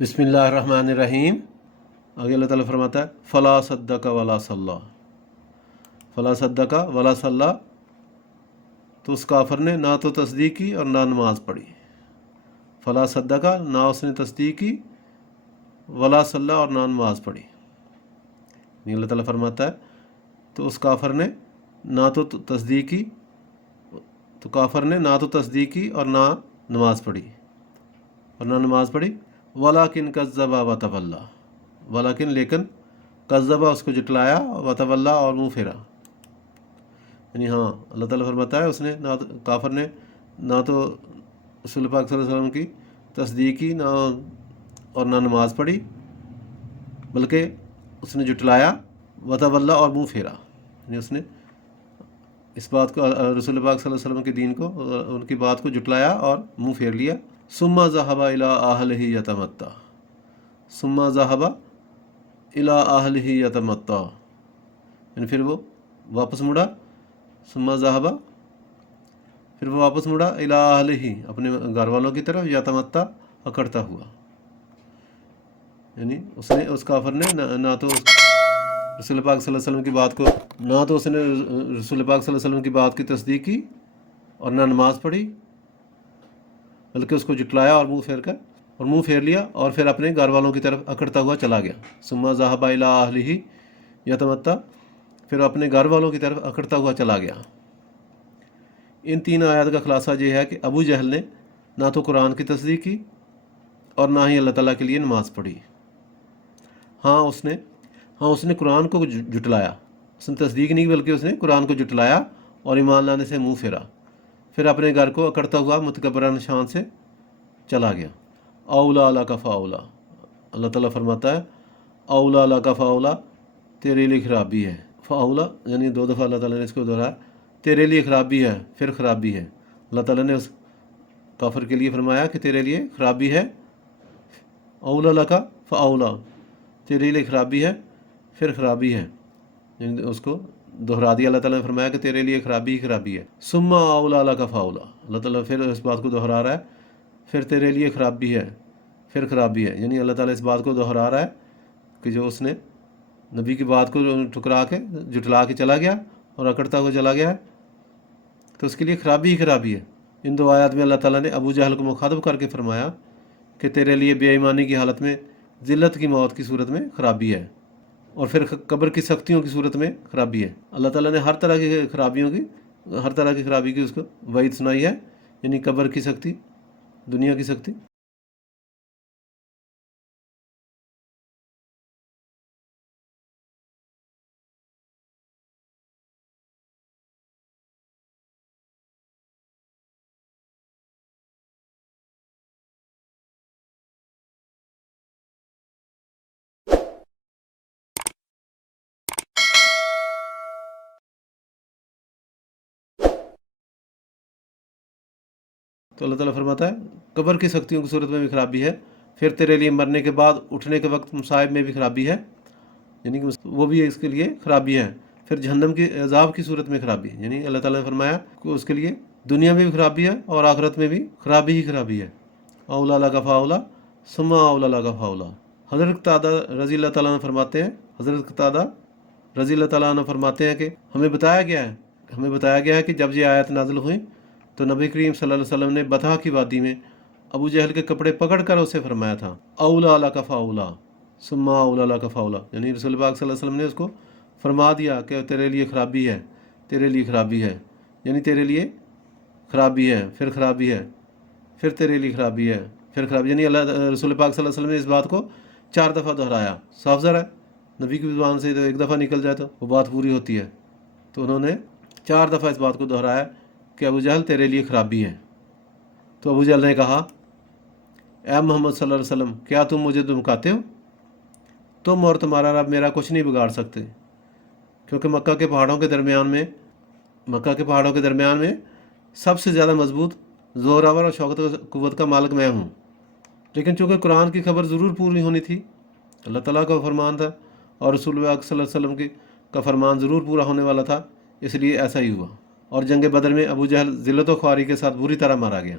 बिस्मिल्लाहिर्रहमानिर्रहीम। आगे अल्लाह ताला फरमाता है फ़ला सद्दका वला सल्ला। फ़ला सद्दका वला सल्ला, तो उस काफिर ने ना तो तस्दीक की और ना नमाज पढ़ी। फ़ला सद्दका, ना उसने तस्दीक की, वला सल्ला, और ना नमाज पढ़ी। अल्लाह ताला फरमाता है तो उस काफिर ने ना तो तस्दीक की, तो काफिर ने ना तो तस्दीक की और ना नमाज पढ़ी, वलाकिन कज़्ज़बा व तवल्ला। वलाकिन लेकिन, कज़्ज़बा उसको जुटलाया, व तवल्ला और मुँह फेरा। यानी हाँ, अल्लाह ताला फरमाता है उसने ना तो काफिर ने ना तो रसूल पाक सल्लल्लाहु अलैहि वसल्लम की तस्दीक की ना और ना नमाज पढ़ी, बल्कि उसने जुटलाया, व तवल्ला और मुँह फेरा। यानी उसने इस बात को, रसूल पाक सल्लल्लाहु अलैहि वसल्लम के दीन को, उनकी बात को जुटलाया और मुँह फेर लिया। सुम्मा ज़हबा इला अहलिही यतमत्ता। सुम्मा ज़हबा इला अहलिही यतमत्ता, यानी फिर वो वापस मुड़ा। सुम्मा ज़हबा, फिर वो वापस मुड़ा, इला अहलिही, अपने घर वालों की तरफ, यतमत्ता, अकड़ता हुआ। यानी उसने, उस काफिर ने ना तो रसूल पाक सल्लल्लाहु अलैहि वसल्लम की बात को, ना तो उसने रसूल पाक सल्लल्लाहु अलैहि वसल्लम की बात की तस्दीक की और ना नमाज पढ़ी, बल्कि उसको जुटलाया और मुँह फेर लिया, और फिर अपने घर वालों की तरफ अकड़ता हुआ चला गया। सुम्मा ज़हबा इला अहलिही यतमत्ता, फिर अपने घर वालों की तरफ अकड़ता हुआ चला गया। इन तीन आयत का खुलासा ये है कि अबू जहल ने ना तो कुरान की तस्दीक की और ना ही अल्लाह ताला के लिए नमाज़ पढ़ी। हाँ उसने कुरान को जुटलाया। उसने तस्दीक नहीं, बल्कि उसने कुरान को जुटलाया और ईमान लाने से मुँह फेरा, फिर अपने घर को अकड़ता हुआ मुतकब्बराना शान से चला गया। औला अला का फ़ाउला, अल्लाह ताला फरमाता है औला अला का फ़ाउला, तेरे लिए खराबी है। फ़ाउला यानी दो दफ़ा अल्लाह ताला ने इसको दोहराया, तेरे लिए खराबी है, फिर खराबी है। अल्लाह ताला ने उस काफिर के लिए फरमाया कि तेरे लिए खराबी है। औला अला का फ़ाउला, तेरे लिए खराबी है, फिर खराबी है, यानी उसको दोहरा दिया। अल्लाह ताला ने फरमाया कि तेरे लिए खराबी ही खराबी है। सुम्मा औला अला का फ़ाउला, अल्लाह ताला फिर इस बात को दोहरा रहा है, फिर तेरे लिए खराबी है, फिर खराबी है। यानी अल्लाह ताला इस बात को दोहरा रहा है कि जो उसने नबी की बात को ठुकरा के, जुटला के चला गया और अकड़ता हुआ चला गया है, तो उसके लिए खराबी ही खराबी है। इन दो आयत में अल्लाह ताला ने अबू जहल को मुखातब करके फरमाया कि तेरे लिए बेईमानी की हालत में, ज़िल्लत की मौत की सूरत में खराबी है, और फिर कब्र की सख्तियों की सूरत में खराबी है। अल्लाह ताला ने हर तरह की खराबी की उसको वईद सुनाई है, यानी कब्र की सख्ती, दुनिया की सख्ती। तो अल्लाह ताला फरमाता है कब्र की सख्तियों की सूरत में भी खराबी है, फिर तेरे लिए मरने के बाद उठने के वक्त मुसाइब में भी खराबी है, यानी कि वो भी इसके लिए खराबी है। फिर जहन्नम के अजाब की सूरत में खराबी, यानी अल्लाह ताला ने फरमाया कि उसके लिए दुनिया में भी खराबी है और आखिरत में भी खराबी ही खराबी है। औला का फ़ाउला, सुम्मा औला का फ़ाउला। हज़रत कतादा रज़ी अल्लाह तआला अन्हु फरमाते हैं, हज़रत कतादा रज़ी अल्लाह तआला अन्हु फरमाते हैं कि हमें बताया गया है कि जब ये आयत नाज़िल हुई तो नबी करीम सल्लल्लाहु अलैहि वसल्लम ने बता की वादी में अबू जहल के कपड़े पकड़ कर उसे फरमाया था औला का फ़ाउला, सुम्मा औला का फ़ाउला। यानी रसूल पाक सल्लल्लाहु अलैहि वसल्लम ने उसको फरमा दिया कि तेरे लिए खराबी है, तेरे लिए खराबी है, यानी तेरे लिए खराबी है, फिर खराबी है, फिर तेरे लिए खराबी है, फिर खराबी। यानी अल्लाह रसूल पाक सल्लल्लाहु अलैहि वसल्लम ने इस बात को 4 दफ़ा दोहराया। साफ ज़रा है, नबी की ज़ुबान से तो एक दफ़ा निकल जाए तो वो बात पूरी होती है, तो उन्होंने 4 दफ़ा इस बात को दोहराया कि अबू जहल तेरे लिए खराबी है। तो अबू जहल ने कहा ए मोहम्मद सल्लल्लाहु अलैहि वसल्लम, क्या तुम मुझे धमकाते हो? तुम और तुम्हारा रब मेरा कुछ नहीं बिगाड़ सकते, क्योंकि मक्का के पहाड़ों के दरमियान में सबसे ज़्यादा मजबूत, ज़ोरावर और शौकत कुव्वत का मालिक मैं हूँ। लेकिन चूँकि कुरान की खबर ज़रूर पूरी होनी थी, अल्लाह ताला का फरमान था और रसूल सल्लल्लाहु अलैहि वसल्लम का फरमान ज़रूर पूरा होने वाला था, इसलिए ऐसा ही हुआ। और जंग बदर में अबू जहल ज़िल्लत व ख्वारी के साथ बुरी तरह मारा गया।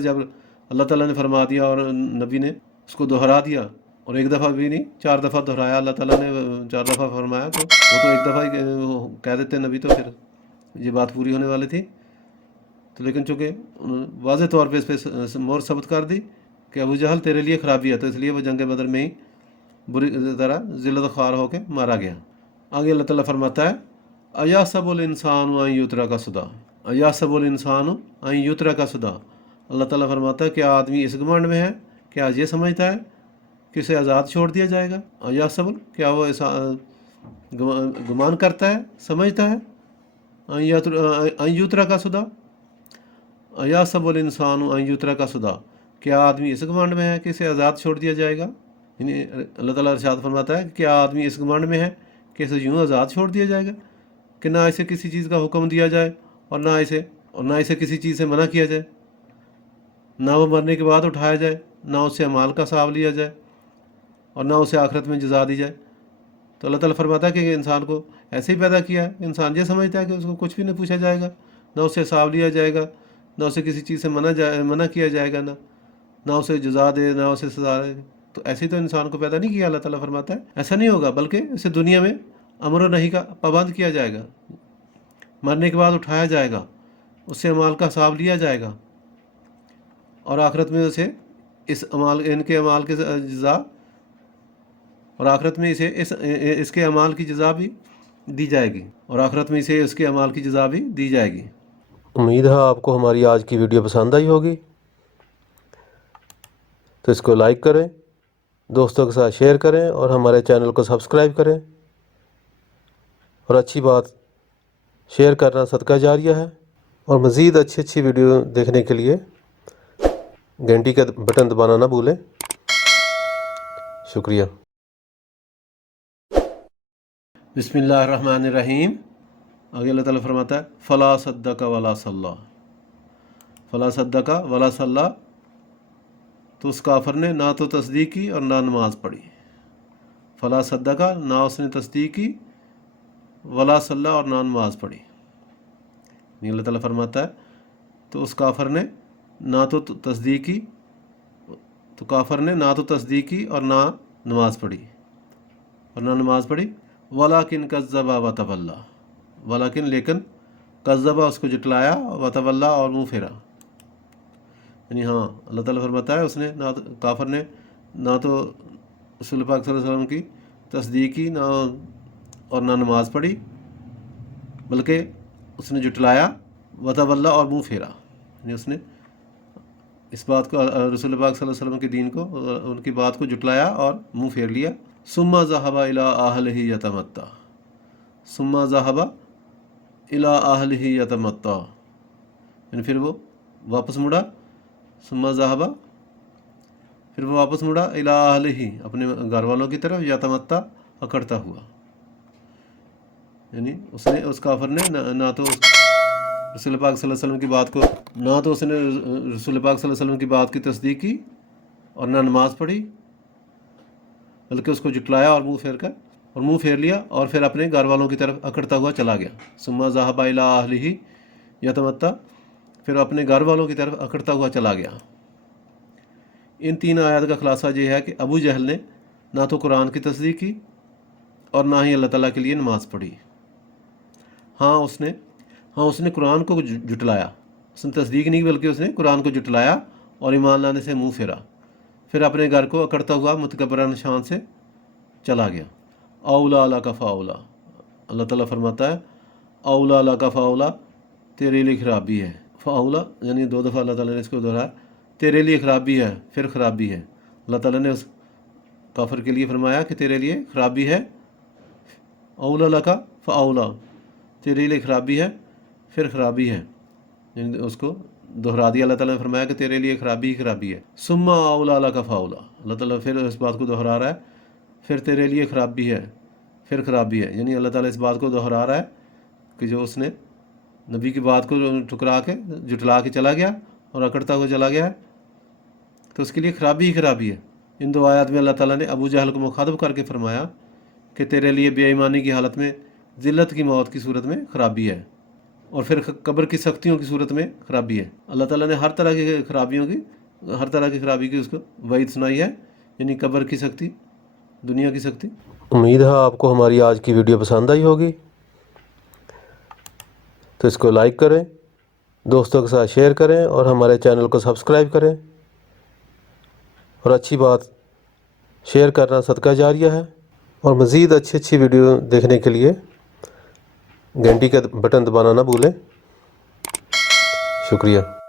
जब अल्लाह ताला ने फरमा दिया और नबी ने उसको दोहरा दिया, और एक दफ़ा भी नहीं 4 दफ़ा दोहराया अल्लाह ताला ने, 4 दफ़ा फरमाया, तो वो तो एक दफ़ा ही कह देते नबी, तो फिर ये बात पूरी होने वाली थी। तो लेकिन चूँकि वाज़े तौर पे इस पर मोहर सबत कर दी कि अबू जहल तेरे लिए ख़राबी है, तो इसलिए वो जंग बदर में ही बुरी तरह ज़िल्लत ख़ार होकर मारा गया। आगे अल्लाह ताला फरमाता है, अयासबुल इंसान अन युतरा का सुदा, अयासबुल इंसान अन युतरा का सुदा। अल्लाह ताला फरमाता है, क्या आदमी इस घमंड में है, क्या ये समझता है कि उसे आज़ाद छोड़ दिया जाएगा। अयासबुल, क्या वो ऐसा गुमान करता है, समझता है, अन युतरा का सुदा, अयासबुल इंसान अन युतरा का सुदा, क्या आदमी इस घमंड में है कि इसे आज़ाद छोड़ दिया जाएगा। यानी अल्लाह ताला इरशाद फरमाता है कि क्या आदमी इस घमंड में है कि इसे यूँ आज़ाद छोड़ दिया जाएगा, कि ना इसे किसी चीज़ का हुक्म दिया जाए और ना इसे किसी चीज़ से मना किया जाए, ना वो मरने के बाद उठाया जाए, ना उससे अमाल का हिसाब लिया जाए, और ना उसे आखिरत में जज़ा दी जाए। तो अल्लाह ताला फरमाता है कि इंसान को ऐसे ही पैदा किया है, इंसान ये समझता है कि उसको कुछ भी नहीं पूछा जाएगा, ना उससे हिसाब लिया जाएगा, ना उसे किसी चीज़ से मना किया जाएगा, ना उसे जज़ा दे, ना उसे सज़ा दे। तो ऐसे ही तो इंसान को पैदा नहीं किया। अल्लाह ताला फरमाता है ऐसा नहीं होगा, बल्कि इसे दुनिया में अमर नहीं का पाबंद किया जाएगा, मरने के बाद उठाया जाएगा, उससे अमाल का हिसाब लिया जाएगा, और आखिरत में उसे इनके अमाल के जज़ा, और आखिरत में इसके अमाल की जज़ा भी दी जाएगी, और आखिरत में इसे इसके अमाल की जज़ा भी दी जाएगी। उम्मीद है आपको हमारी आज की वीडियो पसंद आई होगी, तो इसको लाइक करें, दोस्तों के साथ शेयर करें, और हमारे चैनल को सब्सक्राइब करें। और अच्छी बात शेयर करना सदका जारिया है। और मज़ीद अच्छी वीडियो देखने के लिए घंटी का बटन दबाना ना भूलें। शुक्रिया। बिस्मिल्लाहिर्रहमानिर्रहीम। आगे अल्लाह ताला फरमाता है, फ़ला सद्दका वला सल्ला, फ़ला सद्दका वला सल्ला, तो उस काफिर ने ना तो तस्दीक की और ना नमाज पढ़ी। फ़ला सद्दका, ना उसने तस्दीक की, वला सल्ला, और ना नमाज पढ़ी। अल्लाह ताला फरमाता है, तो उस काफिर ने ना तो तस्दीक की, तो काफिर ने ना तो तस्दीक की और ना नमाज पढ़ी, वलाकिन कज़्ज़बा व तवल्ला, वलाकिन लेकिन कज़्ज़बा उसको जुटलाया, व तवल्ला और मुँह फेरा। यानी हाँ, अल्लाह ताला फरमाता है उसने ना तो काफिर ने ना तो रसूल पाक सल्लल्लाहु अलैहि वसल्लम की तस्दीक की ना और ना नमाज पढ़ी, बल्कि उसने जुटलाया, व तवल्ला और मुँह फेरा। यानी उसने इस बात को रसूल पाक सल्लल्लाहु अलैहि वसल्लम के दीन को, उनकी बात को जुटलाया और मुँह फेर लिया। सुम्मा ज़हबा इला अहलिही यतमत्ता, सुम्मा ज़हबा इला अहलिही यतमत्ता, यानी फिर वो वापस मुड़ा, सुम्मा ज़हबा, फिर वो वापस मुड़ा, इला अहलिही, अपने घर वालों की तरफ, यतमत्ता, अकड़ता हुआ। यानी उसने, उस काफिर ने ना तो रसूल पाक सल्लल्लाहु अलैहि वसल्लम की बात को, ना तो उसने रसूल पाक सल्लल्लाहु अलैहि वसल्लम की बात की तस्दीक की और ना नमाज पढ़ी, बल्कि उसको जुटलाया और मुँह फेर लिया, और फिर अपने घर वालों की तरफ अकड़ता हुआ चला गया। सुम्मा ज़हबा इला अहलिही यतमत्ता, फिर अपने घर वालों की तरफ अकड़ता हुआ चला गया। इन 3 आयत का खुलासा ये है कि अबू जहल ने ना तो कुरान की तस्दीक की और ना ही अल्लाह ताला के लिए नमाज़ पढ़ी। हाँ, उसने कुरान को जुटलाया, उसने तस्दीक नहीं बल्कि उसने कुरान को जुटलाया और ईमान लाने से मुँह फेरा, फिर अपने घर को अकड़ता हुआ मुतकब्बराना शान से चला गया। औला अला का फ़ाउला, अल्लाह ताला फरमाता है, औला अला का फ़ाउला, तेरे लिए खराबी है। फ़ाउला यानी 2 दफ़ा अल्लाह ताला ने इसको दोहराया, तेरे लिए खराबी है, फिर खराबी है। अल्लाह ताला ने उस काफिर के लिए फरमाया कि तेरे लिए खराबी है, औला अला का फ़ाउला, तेरे लिए खराबी है, फिर खराबी है, यानी उसको दोहरा दिया। अल्लाह ताला ने फरमाया कि तेरे लिए खराबी है। सुम्मा औला अला का फ़ाउला, अल्लाह ताला फिर इस बात को दोहरा रहा है, फिर तेरे लिए खराबी है, फिर खराबी है। यानी अल्लाह ताला इस बात को दोहरा रहा है कि जो उसने नबी की बात को ठुकरा के जुटला के चला गया और अकड़ता हुआ चला गया है, तो उसके लिए खराबी ही खराबी है। इन 2 आयत में अल्लाह ताला ने अबू जहल को मुखातब करके फरमाया कि तेरे लिए बेईमानी की हालत में ज़िल्लत की मौत की सूरत में खराबी है, और फिर कब्र की सख्तियों की सूरत में खराबी है। अल्लाह ताला ने हर तरह की खराबी की उसको वईद सुनाई है यानी कब्र की शक्ति, दुनिया की शक्ति। उम्मीद है आपको हमारी आज की वीडियो पसंद आई होगी, तो इसको लाइक करें, दोस्तों के साथ शेयर करें और हमारे चैनल को सब्सक्राइब करें। और अच्छी बात शेयर करना सदका जारिया है। और मज़ीद अच्छी वीडियो देखने के लिए घंटी का बटन दबाना ना भूलें। शुक्रिया।